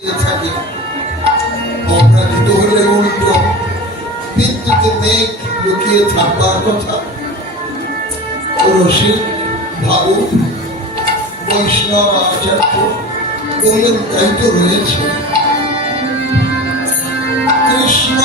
থাকে অপরাজিত হলে উল্টো বিদ্যুতে মেঘ লুকিয়ে থাকবার কথা। রসিক ভাবুক বৈষ্ণব আচার্য বললেন তাই তো রয়েছে। কৃষ্ণ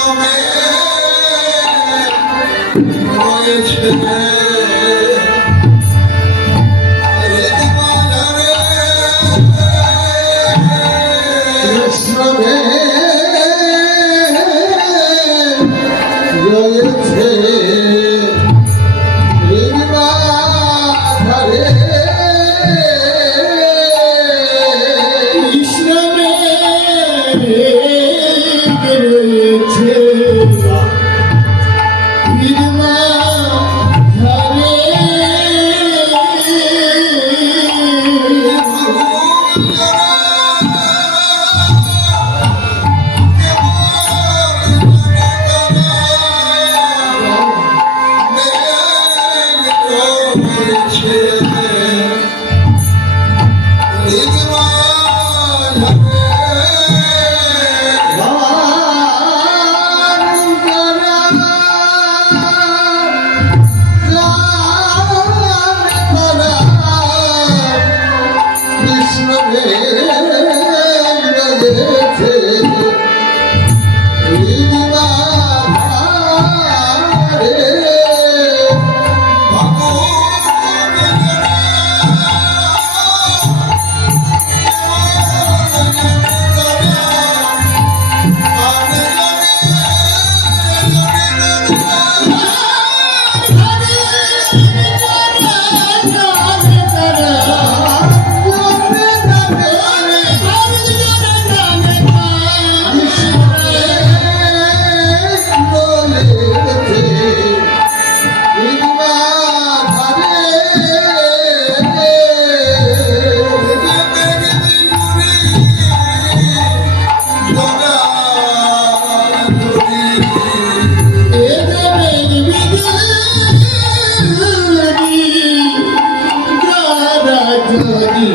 রয়েছে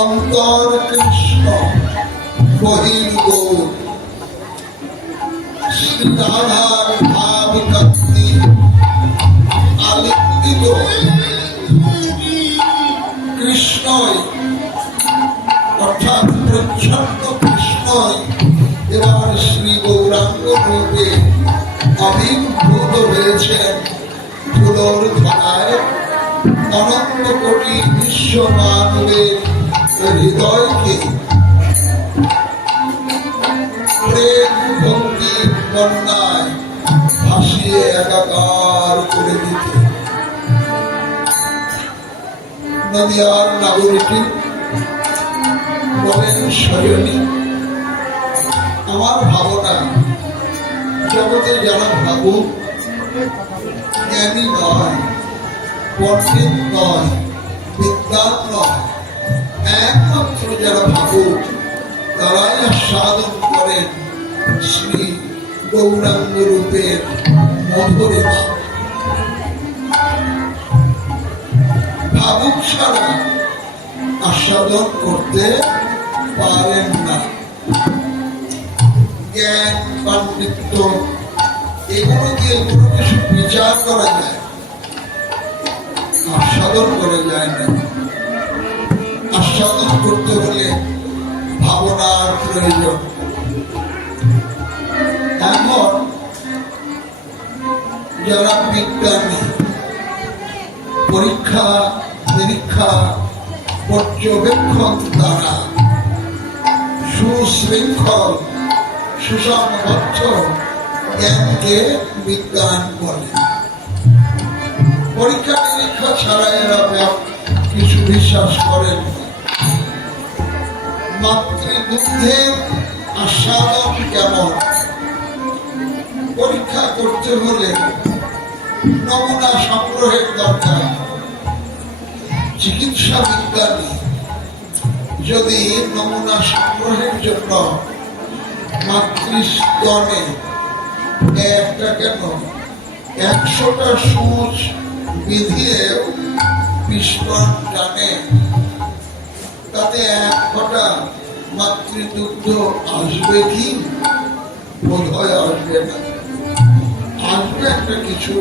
অন্তর কৃষ্ণ বহির গৌর শ্রীরাধার ভাব কান্তি আলিঙ্গিত কৃষ্ণই অর্থাৎ প্রচ্ছন্ন কৃষ্ণই এবার শ্রী গৌরাঙ্গ রূপে আবির্ভূত হয়েছেন ফুলোর ধারায়। অনন্ত কোটি বিশ্ব মানবের হৃদয়কে প্রেম ভক্তি বন্যায় ভাসিয়ে একাকার করে দিতে। নদিয়ার নাগরিকী বলেন সজনী, আমার ভাবনা জগতে যারা ভাবুক জ্ঞানী নয়, পণ্ডিত নয়, বিদ্যান নয়, একমাত্র যারা ভাবুক তারাই সাধন করেন শ্রী গৌরাঙ্গ রূপের মধুরিমা। ভাবুক ছাড়া আস্বাদন করতে পারেন না। জ্ঞান পাণ্ডিত্য এগুলো দিয়ে কোনো কিছু বিচার করা যায়, আস্বাদন করা যায় না। আস্বাদন করতে হলে ভাবনার প্রয়োজন। এখন যারা বিজ্ঞানী পরীক্ষা নিরীক্ষা পর্যবেক্ষণ দ্বারা সুশৃঙ্খল সুসংবদ্ধ জ্ঞানকে বিজ্ঞান বলে। পরীক্ষা নিরীক্ষা ছাড়া এরা কিছু বিশ্বাস করেন না। মাতৃদুগ্ধের আস্বাদন কেমন পরীক্ষা করতে হলে নমুনা সংগ্রহের দরকার। চিকিৎসা বিজ্ঞানী যদি নমুনা সংগ্রহের জন্য মাতৃস্তনে একটা কেন 100টা সূচ বিধিয়ে পিস্টন টানে, তাতে 1 ফোঁটা মাতৃদুগ্ধ আসবে কি? বোধ হয় আসবে না। আসবে একটা কিছু,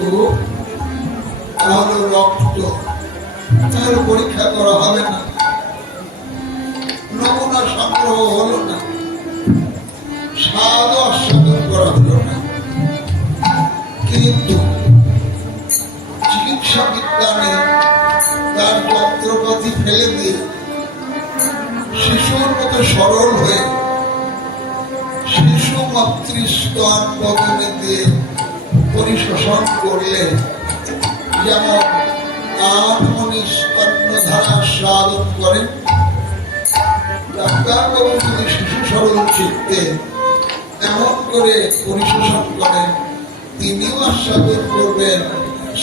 তাহলে রক্ত, তাহলে পরীক্ষা করা হবে না, নমুনা সংগ্রহ হলো না, স্বাদ আস্বাদন করা হলো না। কিন্তু চিকিৎসা বিজ্ঞানে তার যন্ত্রপাতি ফেলে দিয়ে শিশুর মতো সরল হয়ে শিশু মাতৃস্তন বদলে দিয়ে পরিশোষণ করলে যেমন 8 মণি স্তন্যধারা সাধন করেন, ডাক্তারবাবু যদি শিশু সরল চিত্তে এমন করে পরিশোষণ করেন, তিনিও আস্বাদন করবেন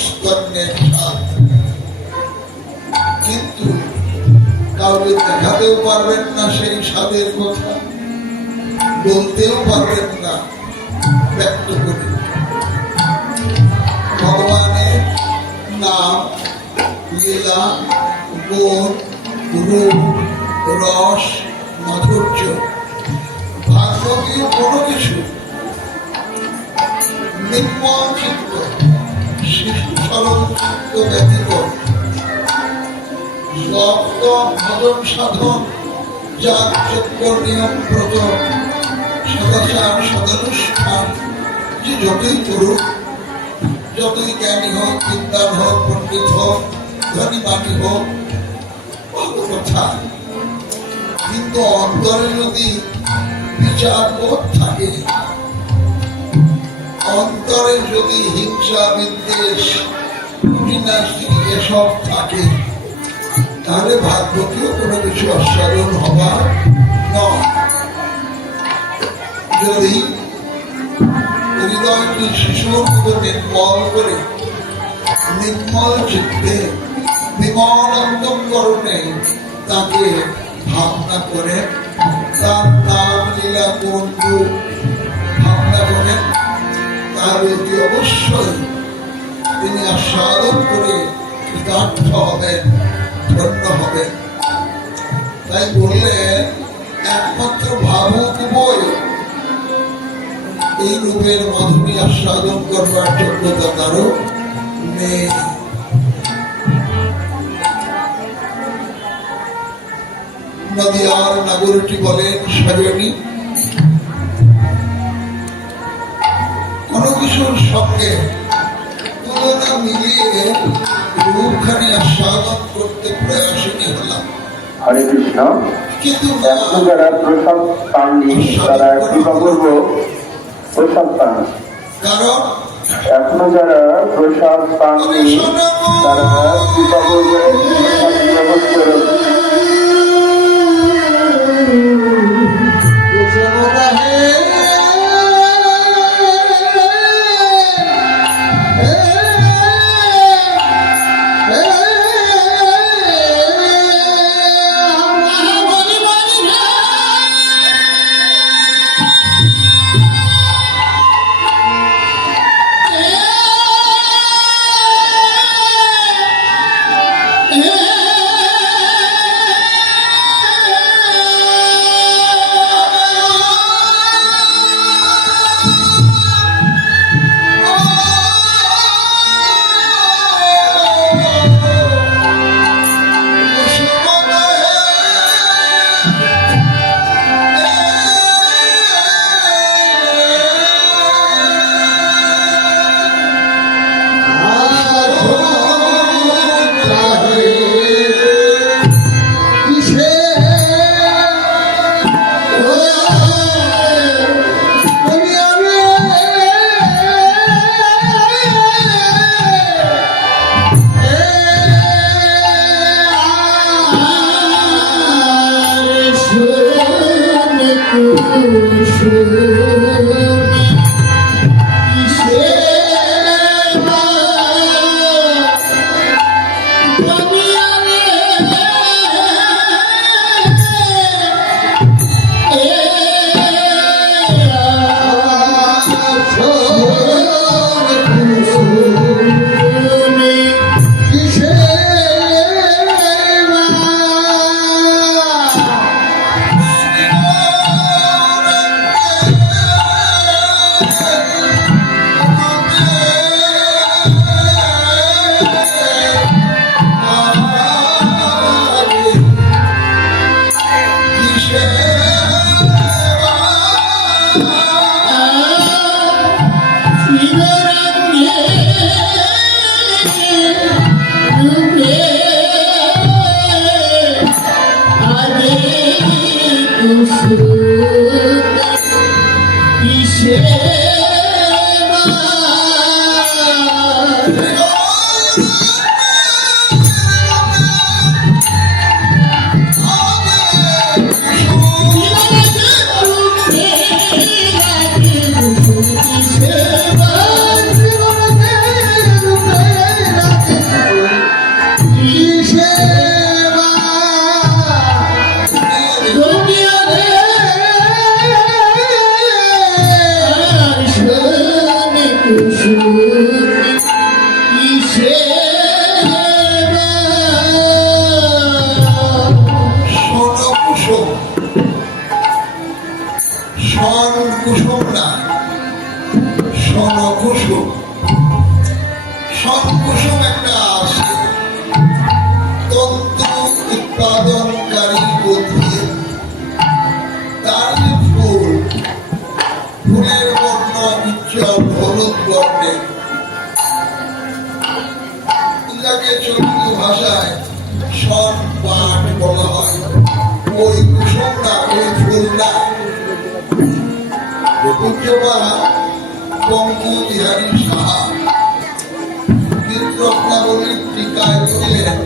স্তন্যের স্বাদ। কিন্তু কাউকে দেখাতেও পারবেন না সেই স্বাদের কথা, বলতেও পারবেন না ব্যক্ত করে। ভগবানের নাম, লীলা, গুণ, রূপ, রস, মাধুর্য, ভাগবতীয় কোনো কিছু নির্মল চিত্ত শিশু সরল চিত্ত ব্যতীত ভক্ত ভজন সাধন যাগযজ্ঞ নিয়ম ব্রত সদাচার সদানুষ্ঠান যে যতই করুক, যতই জ্ঞানী হোক, বিদ্যান হোক, পণ্ডিত হোক, ধনী মাটি হোক, ভালো কথা, কিন্তু অন্তরে যদি বিচার বোধ থাকে, অন্তরে যদি হিংসা বিদ্বেষ কুটিনাশি এসব থাকে, তাহলে ভাগবতীয় কোনো কিছু আস্বাদন হবার নয়। যদি হৃদয়কে শিশুর মতো নির্মল করে নির্মল চিত্তে বিমল অন্তঃকরণে তাকে ভাবনা করে, তার নাম লীলা কোন রূপ ভাবনা করেন, তাহলে অতি অবশ্যই তিনি আস্বাদন করে কৃতার্থ হবেন, ধন্য হবেন। তাই বললেন একমাত্র ভাবুক বই এই রূপের মাধুরী আস্বাদন করবার যোগ্যতা কারো নেই। নদিয়ার নাগরটি বলেন, সাজনী কোন কিছুর সঙ্গে তুলনা মিলিয়ে রূপখানি আস্বাদন করতে প্রয়াসী হলাম। হরে কৃষ্ণ। কিন্তু যারা প্রসাদ পাননি তারা কি করবো? প্রসাদ পান, কারণ এখনো যারা প্রসাদ পাননি তারা কি করবে? প্রসাদ গ্রহণ করবে। কুসুম একটা আছে তন্তু উৎপাদনকারী উদ্ভিদ, তার ফুল, ফুলের বর্ণ উজ্জ্বল হলুদ বর্ণের, যাকে চলিত ভাষায় সন পাট বলা হয়। ওই কুসুম না, ওই ফুল না, পূজ্যপালা বঙ্গু বিহারী সাহা রত্নাবলীর টিকায় বললেন,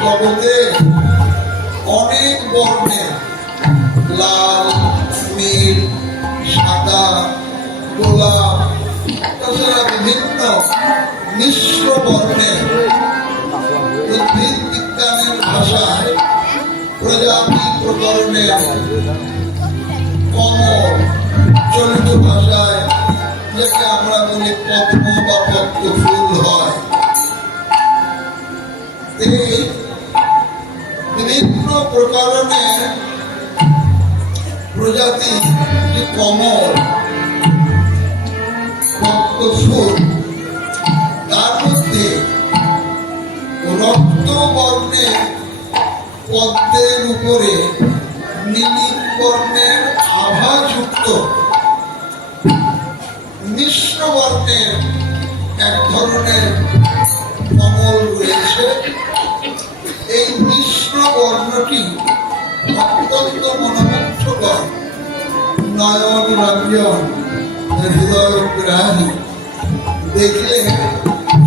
জগতে অনেক বর্ণের লাল, নীল, সাদা, গোলাপ, তাছাড়া বিভিন্ন মিশ্র বর্ণের উদ্ভিদ বিজ্ঞানের ভাষায় প্রজাতি প্রকরণের কমল, চলিত ভাষায় যাকে আমরা বলি পদ্ম বা পদ্ম ফুল হয়। এই বিভিন্ন প্রকারের প্রজাতি যে কমল পদ্ম ফুল, তার মধ্যে রক্ত বর্ণের পদ্মের উপরে নীল বর্ণের আভাযুক্ত মিশ্র বর্ণের এক ধরনের কমল রয়েছে। এই মিশ্র বর্ণটি অত্যন্ত মনোমুগ্ধকর, নয়ন রঞ্জন, হৃদয় গ্রাহী, দেখলে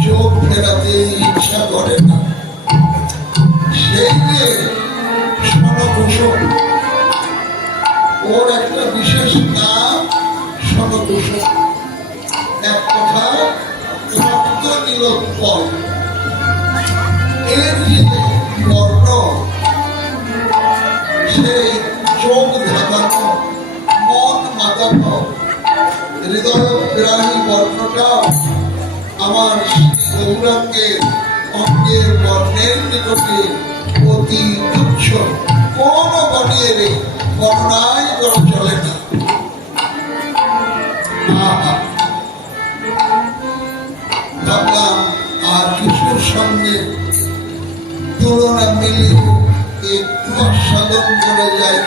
চোখ ফেরাতে ইচ্ছা করে না। সেই যে শনকুসুম, ওর একটা বিশেষ নাম শনকুসুম, এক কথা রক্ত নীলোৎপল। এর যে বর্ণ, সেই চোখ ধাঁধানো, মন মাতানো, হৃদয়গ্রাহী বর্ণটাও আমার গৌরাঙ্গের অঙ্গের বর্ণের নিকটে অতি তুচ্ছ, কোন বর্ণের বর্ণাই করা চলে না। ভাবলাম আর কিছুর সঙ্গে তুলনা মিলিয়ে একটু আস্বাদন করে যায়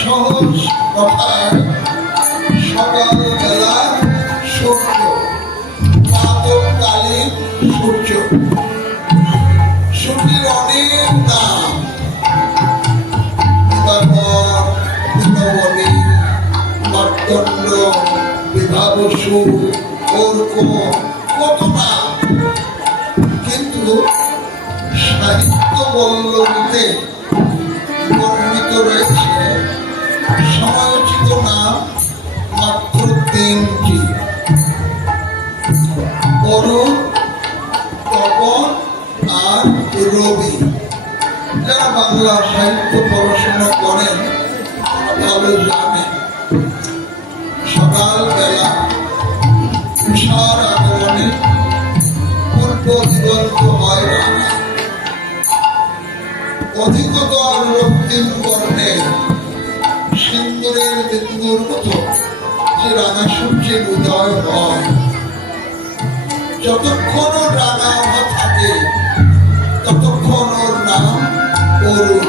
সহজ কথায় সকালবেলা সূর্য, প্রাতঃকালীন সূর্য, সূর্যের অনেক নাম। মার্তণ্ড, বিভাবসু, অর্ক, কত না। কিন্তু সাহিত্য বল্লভীতে বর্ণিত রয়েছে সময়োচিত নাম মাত্র তিনটি: অরুণ, তপন আর রবি। যারা বাংলা সাহিত্য পড়াশোনা করেন ভালো জানেন, সকালবেলা তুষার আগমনে পূর্ব দিগন্ত হয় রাঙা, অধিকতর রক্তিম বর্ণে সিন্দুরের বিন্দুর মতো যে রাঙা সূর্যের উদয় হয়। যতক্ষণ ওর রাঙা আভা থাকে ততক্ষণ ওর নাম অরুণ।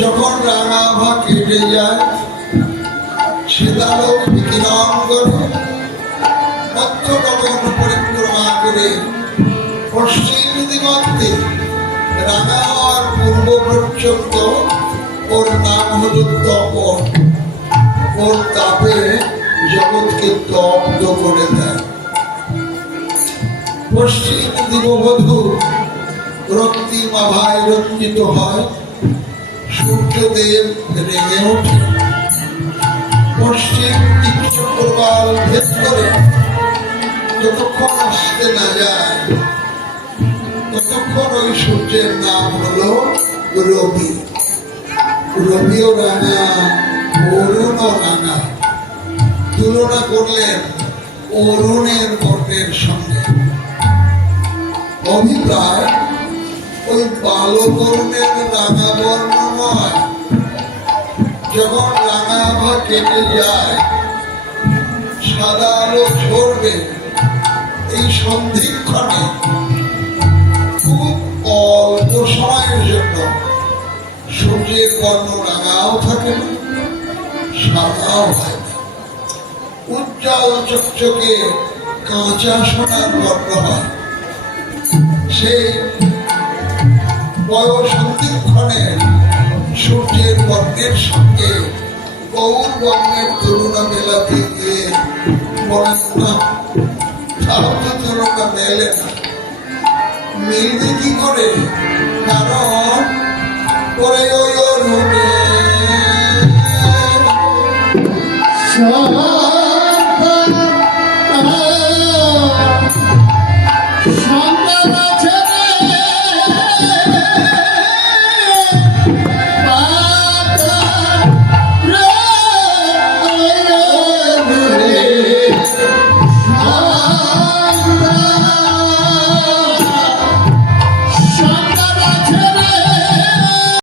যখন রাঙা আভা কেটে যায়, সেদালোক বিকিরণ করে মধ্য গগন পরিক্রমা করে পশ্চিম দিগন্তে রাঙা হওয়ার পূর্ব পর্যন্ত ওর নাম হল তপন। ওর তাপে জগৎকে তপ্ত করে দেয়। পশ্চিম দিগবধূ রক্তিম আভায় রঞ্জিত হয়, সূর্যদেব রেগে ওঠে। পশ্চিম তীক্ষ্ণ প্রবাল ভেদ করে যতক্ষণ আসতে না যায় ততক্ষণ ওই সূর্যের নাম হলো রবি। রবিও রাঙা, অরুণও রাঙা। তুলনা করলেন অরুণের বর্ণের সঙ্গে। অভিপ্রায় ওই বালবর্ণের রাঙা বর্ণ নয়। যখন রাঙা আভা কেটে যায়, সাদা আলো ঝরবে, এই সন্ধিক্ষণে খুব অল্প সময়ের জন্য সূর্যের বর্ণ রাঙাও থাকে না, সাদাও হয় না। উজ্জ্বল চকচকে কাঁচা সোনার বর্ণ হয়। সেই বয়সন্ধিক্ষণে সূর্যের বর্ণের সঙ্গে গৌর বর্ণের তুলনা মেলাতে গিয়ে বলেন না, তাও তো তুলনা মেলে না। মিলবে কি করে? কারণ ওই